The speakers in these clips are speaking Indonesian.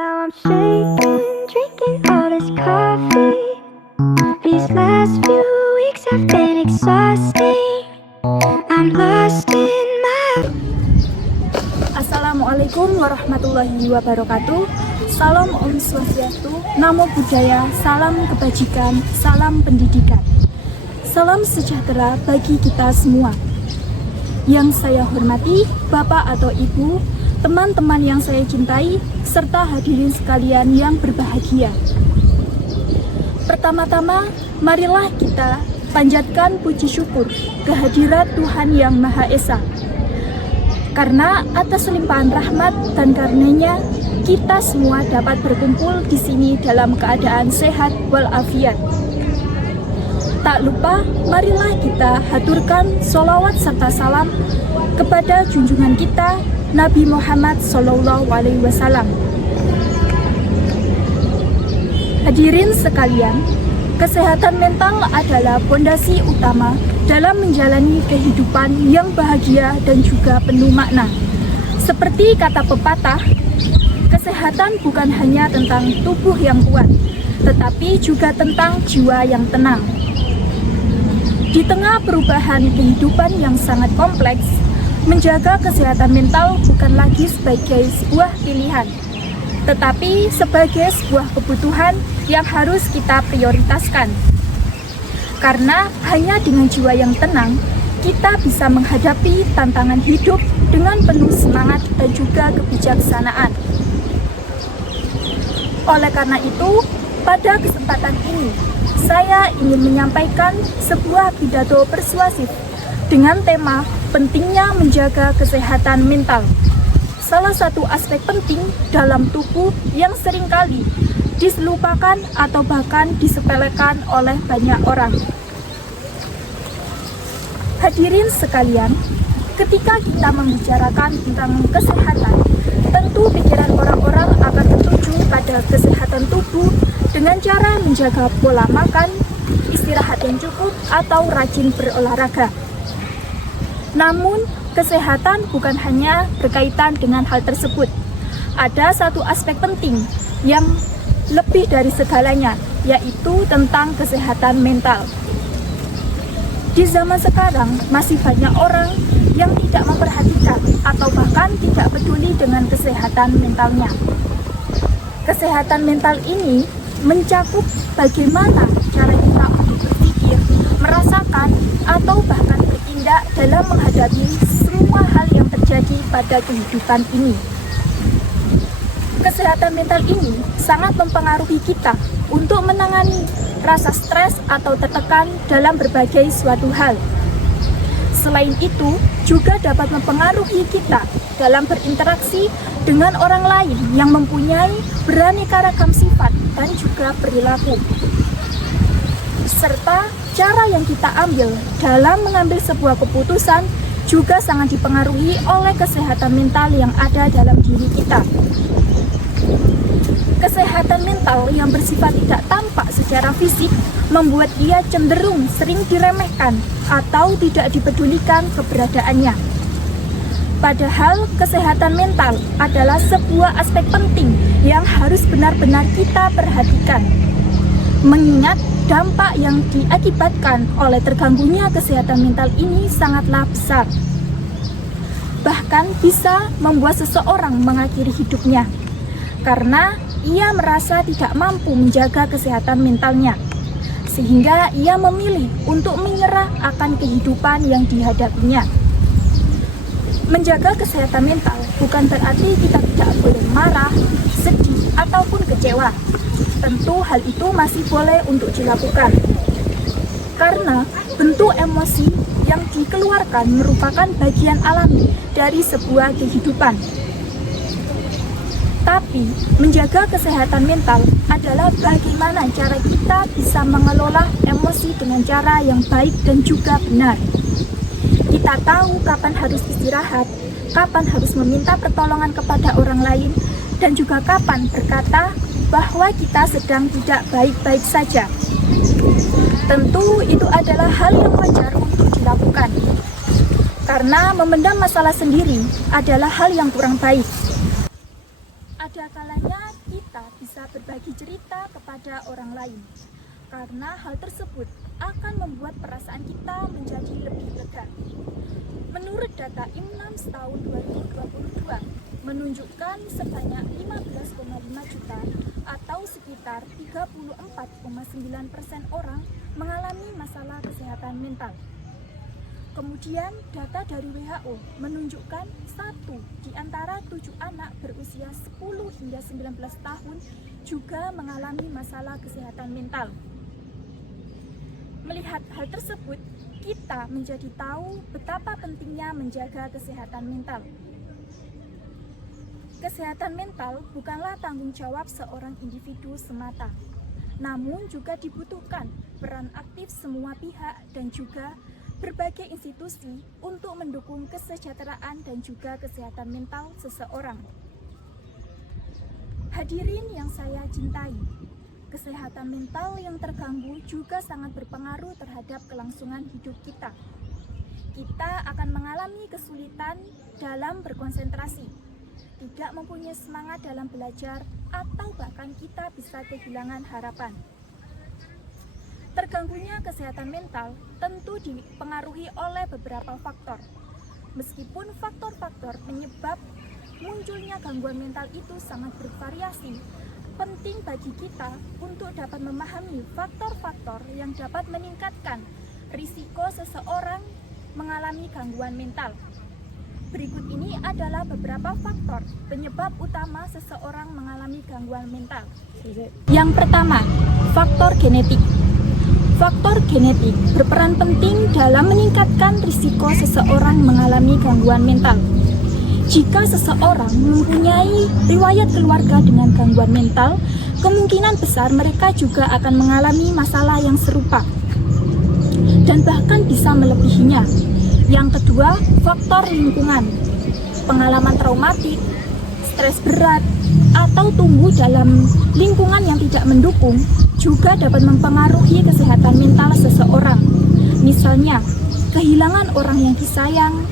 Now I'm shaking, drinking all this coffee. These last few weeks have been exhausting. I'm lost in my... Assalamualaikum warahmatullahi wabarakatuh. Salam Om Swastiastu, Namo Buddhaya, salam kebajikan, salam pendidikan. Salam sejahtera bagi kita semua. Yang saya hormati, Bapak atau Ibu, teman-teman yang saya cintai, serta hadirin sekalian yang berbahagia. Pertama-tama, marilah kita panjatkan puji syukur kehadirat Tuhan Yang Maha Esa. Karena atas limpahan rahmat dan karunia-Nya, kita semua dapat berkumpul di sini dalam keadaan sehat walafiat. Tak lupa, marilah kita haturkan sholawat serta salam kepada junjungan kita, Nabi Muhammad SAW. Hadirin sekalian, kesehatan mental adalah fondasi utama dalam menjalani kehidupan yang bahagia dan juga penuh makna. Seperti kata pepatah, kesehatan bukan hanya tentang tubuh yang kuat, tetapi juga tentang jiwa yang tenang. Di tengah perubahan kehidupan yang sangat kompleks, menjaga kesehatan mental bukan lagi sebagai sebuah pilihan, tetapi sebagai sebuah kebutuhan yang harus kita prioritaskan. Karena hanya dengan jiwa yang tenang, kita bisa menghadapi tantangan hidup dengan penuh semangat dan juga kebijaksanaan. Oleh karena itu, pada kesempatan ini, saya ingin menyampaikan sebuah pidato persuasif dengan tema pentingnya menjaga kesehatan mental. Salah satu aspek penting dalam tubuh yang seringkali dilupakan atau bahkan disepelekan oleh banyak orang. Hadirin sekalian, ketika kita membicarakan tentang kesehatan, tentu pikiran orang-orang akan tertuju pada kesehatan tubuh dengan cara menjaga pola makan, istirahat yang cukup, atau rajin berolahraga. Namun, kesehatan bukan hanya berkaitan dengan hal tersebut. Ada satu aspek penting yang lebih dari segalanya, yaitu tentang kesehatan mental. Di zaman sekarang, masih banyak orang yang tidak memperhatikan atau bahkan tidak peduli dengan kesehatan mentalnya. Kesehatan mental ini mencakup bagaimana cara kita untuk berpikir, merasakan, atau bahkan bertindak dalam menghadapi semua hal yang terjadi pada kehidupan ini. Kesehatan mental ini sangat mempengaruhi kita untuk menangani rasa stres atau tertekan dalam berbagai suatu hal. Selain itu, juga dapat mempengaruhi kita dalam berinteraksi dengan orang lain yang mempunyai beraneka ragam sifat dan juga perilaku. Serta cara yang kita ambil dalam mengambil sebuah keputusan juga sangat dipengaruhi oleh kesehatan mental yang ada dalam diri kita. Kesehatan mental yang bersifat tidak tampak secara fisik membuat ia cenderung sering diremehkan atau tidak dipedulikan keberadaannya. Padahal kesehatan mental adalah sebuah aspek penting yang harus benar-benar kita perhatikan. Mengingat dampak yang diakibatkan oleh terganggunya kesehatan mental ini sangatlah besar. Bahkan bisa membuat seseorang mengakhiri hidupnya karena ia merasa tidak mampu menjaga kesehatan mentalnya, sehingga ia memilih untuk menyerah akan kehidupan yang dihadapinya. Menjaga kesehatan mental bukan berarti kita tidak boleh marah, sedih, ataupun kecewa. Tentu hal itu masih boleh untuk dilakukan, karena bentuk emosi yang dikeluarkan merupakan bagian alami dari sebuah kehidupan. Tapi, menjaga kesehatan mental adalah bagaimana cara kita bisa mengelola emosi dengan cara yang baik dan juga benar. Kita tahu kapan harus istirahat, kapan harus meminta pertolongan kepada orang lain, dan juga kapan berkata bahwa kita sedang tidak baik-baik saja. Tentu itu adalah hal yang wajar untuk dilakukan, karena memendam masalah sendiri adalah hal yang kurang baik. Ada kalanya berbagi cerita kepada orang lain, karena hal tersebut akan membuat perasaan kita menjadi lebih lega. Menurut data IMNAMS tahun 2022, menunjukkan sebanyak 15,5 juta atau sekitar 34,9% orang mengalami masalah kesehatan mental. Kemudian data dari WHO menunjukkan 1 di antara 7 anak berusia 10 hingga 19 tahun juga mengalami masalah kesehatan mental. Melihat hal tersebut, kita menjadi tahu betapa pentingnya menjaga kesehatan mental. Kesehatan mental bukanlah tanggung jawab seorang individu semata, namun juga dibutuhkan peran aktif semua pihak dan juga berbagai institusi untuk mendukung kesejahteraan dan juga kesehatan mental seseorang. Hadirin yang saya cintai, kesehatan mental yang terganggu juga sangat berpengaruh terhadap kelangsungan hidup kita. Kita akan mengalami kesulitan dalam berkonsentrasi, tidak mempunyai semangat dalam belajar, atau bahkan kita bisa kehilangan harapan. Terganggunya kesehatan mental tentu dipengaruhi oleh beberapa faktor. Meskipun faktor-faktor penyebab munculnya gangguan mental itu sangat bervariasi, penting bagi kita untuk dapat memahami faktor-faktor yang dapat meningkatkan risiko seseorang mengalami gangguan mental. Berikut ini adalah beberapa faktor penyebab utama seseorang mengalami gangguan mental. Yang pertama, faktor genetik. Faktor genetik berperan penting dalam meningkatkan risiko seseorang mengalami gangguan mental. Jika seseorang mempunyai riwayat keluarga dengan gangguan mental, kemungkinan besar mereka juga akan mengalami masalah yang serupa dan bahkan bisa melebihinya. Yang kedua, faktor lingkungan. Pengalaman traumatik, stres berat, atau tumbuh dalam lingkungan yang tidak mendukung juga dapat mempengaruhi kesehatan mental seseorang. Misalnya, kehilangan orang yang disayang,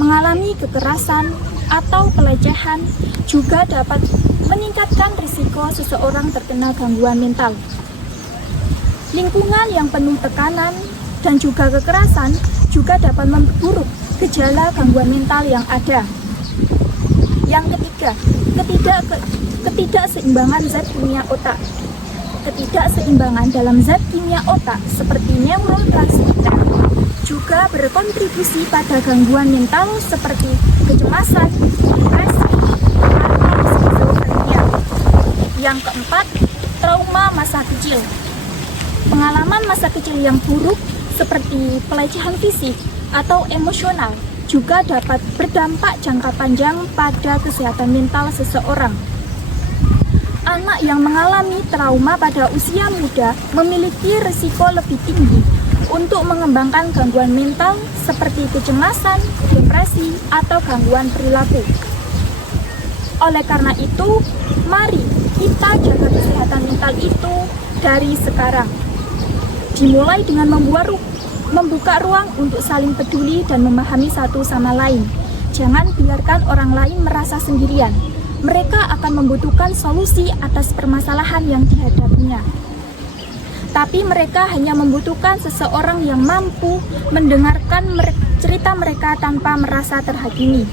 mengalami kekerasan, atau pelecehan juga dapat meningkatkan risiko seseorang terkena gangguan mental. Lingkungan yang penuh tekanan dan juga kekerasan juga dapat memperburuk gejala gangguan mental yang ada. Yang ketiga, ketidakseimbangan zat kimia otak. Ketidakseimbangan dalam zat kimia otak seperti neurotransmitter juga berkontribusi pada gangguan mental seperti kecemasan, depresi, atau skizofrenia. Yang keempat, trauma masa kecil. Pengalaman masa kecil yang buruk seperti pelecehan fisik atau emosional juga dapat berdampak jangka panjang pada kesehatan mental seseorang. Anak yang mengalami trauma pada usia muda memiliki risiko lebih tinggi untuk mengembangkan gangguan mental seperti kecemasan, depresi, atau gangguan perilaku. Oleh karena itu, mari kita jaga kesehatan mental itu dari sekarang. Dimulai dengan membuka ruang untuk saling peduli dan memahami satu sama lain. Jangan biarkan orang lain merasa sendirian. Mereka akan membutuhkan solusi atas permasalahan yang dihadapinya. Tapi mereka hanya membutuhkan seseorang yang mampu mendengarkan cerita mereka tanpa merasa terhakimi.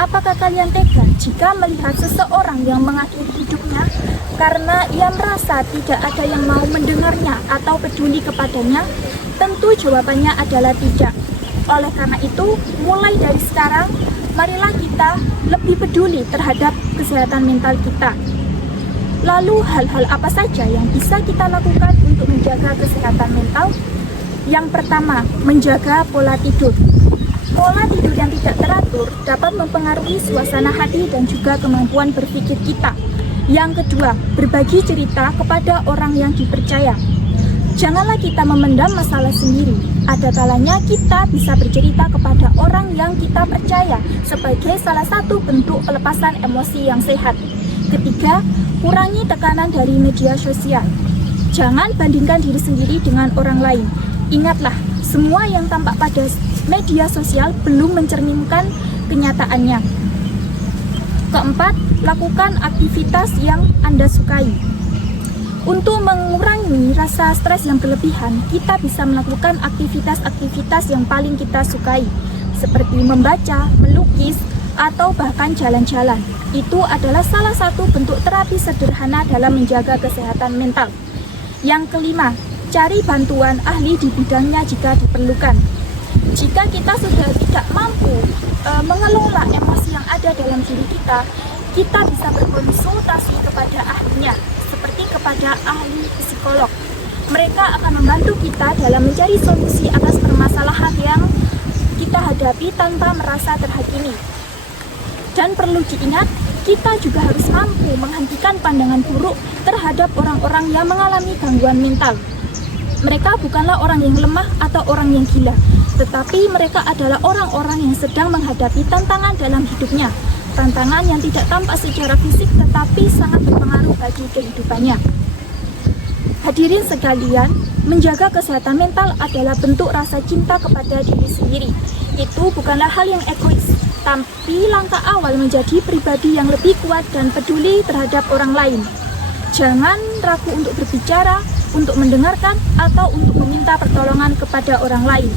Apakah kalian tega jika melihat seseorang yang mengakhiri hidupnya karena ia merasa tidak ada yang mau mendengarnya atau peduli kepadanya? Tentu jawabannya adalah tidak. Oleh karena itu, mulai dari sekarang, marilah kita lebih peduli terhadap kesehatan mental kita. Lalu hal-hal apa saja yang bisa kita lakukan untuk menjaga kesehatan mental? Yang pertama, menjaga pola tidur. Pola tidur yang tidak teratur dapat mempengaruhi suasana hati dan juga kemampuan berpikir kita. Yang kedua, berbagi cerita kepada orang yang dipercaya. Janganlah kita memendam masalah sendiri. Ada kalanya kita bisa bercerita kepada orang yang kita percaya sebagai salah satu bentuk pelepasan emosi yang sehat. Ketiga, kurangi tekanan dari media sosial. Jangan bandingkan diri sendiri dengan orang lain. Ingatlah, semua yang tampak pada media sosial belum mencerminkan kenyataannya. Keempat, lakukan aktivitas yang Anda sukai. Untuk mengurangi rasa stres yang berlebihan, kita bisa melakukan aktivitas-aktivitas yang paling kita sukai, seperti membaca, melukis, atau bahkan jalan-jalan. Itu adalah salah satu bentuk terapi sederhana dalam menjaga kesehatan mental. Yang kelima, cari bantuan ahli di bidangnya jika diperlukan. Jika kita sudah tidak mampu mengelola emosi yang ada dalam diri kita bisa berkonsultasi kepada ahlinya, seperti kepada ahli psikolog. Mereka akan membantu kita dalam mencari solusi atas permasalahan yang kita hadapi tanpa merasa terhakimi. Dan perlu diingat, kita juga harus mampu menghentikan pandangan buruk terhadap orang-orang yang mengalami gangguan mental. Mereka bukanlah orang yang lemah atau orang yang gila, tetapi mereka adalah orang-orang yang sedang menghadapi tantangan dalam hidupnya. Tantangan yang tidak tampak secara fisik tetapi sangat berpengaruh bagi kehidupannya. Hadirin sekalian, menjaga kesehatan mental adalah bentuk rasa cinta kepada diri sendiri. Itu bukanlah hal yang egois, tapi langkah awal menjadi pribadi yang lebih kuat dan peduli terhadap orang lain. Jangan ragu untuk berbicara, untuk mendengarkan, atau untuk meminta pertolongan kepada orang lain.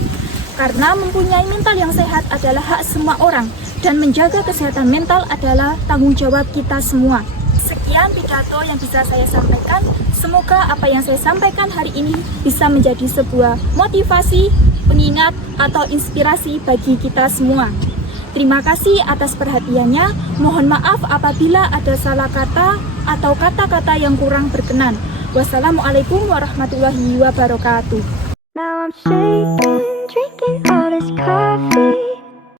Karena mempunyai mental yang sehat adalah hak semua orang, dan menjaga kesehatan mental adalah tanggung jawab kita semua. Sekian pidato yang bisa saya sampaikan. Semoga apa yang saya sampaikan hari ini bisa menjadi sebuah motivasi, pengingat, atau inspirasi bagi kita semua. Terima kasih atas perhatiannya. Mohon maaf apabila ada salah kata atau kata-kata yang kurang berkenan. Wassalamualaikum warahmatullahi wabarakatuh. Now I'm shaking, drinking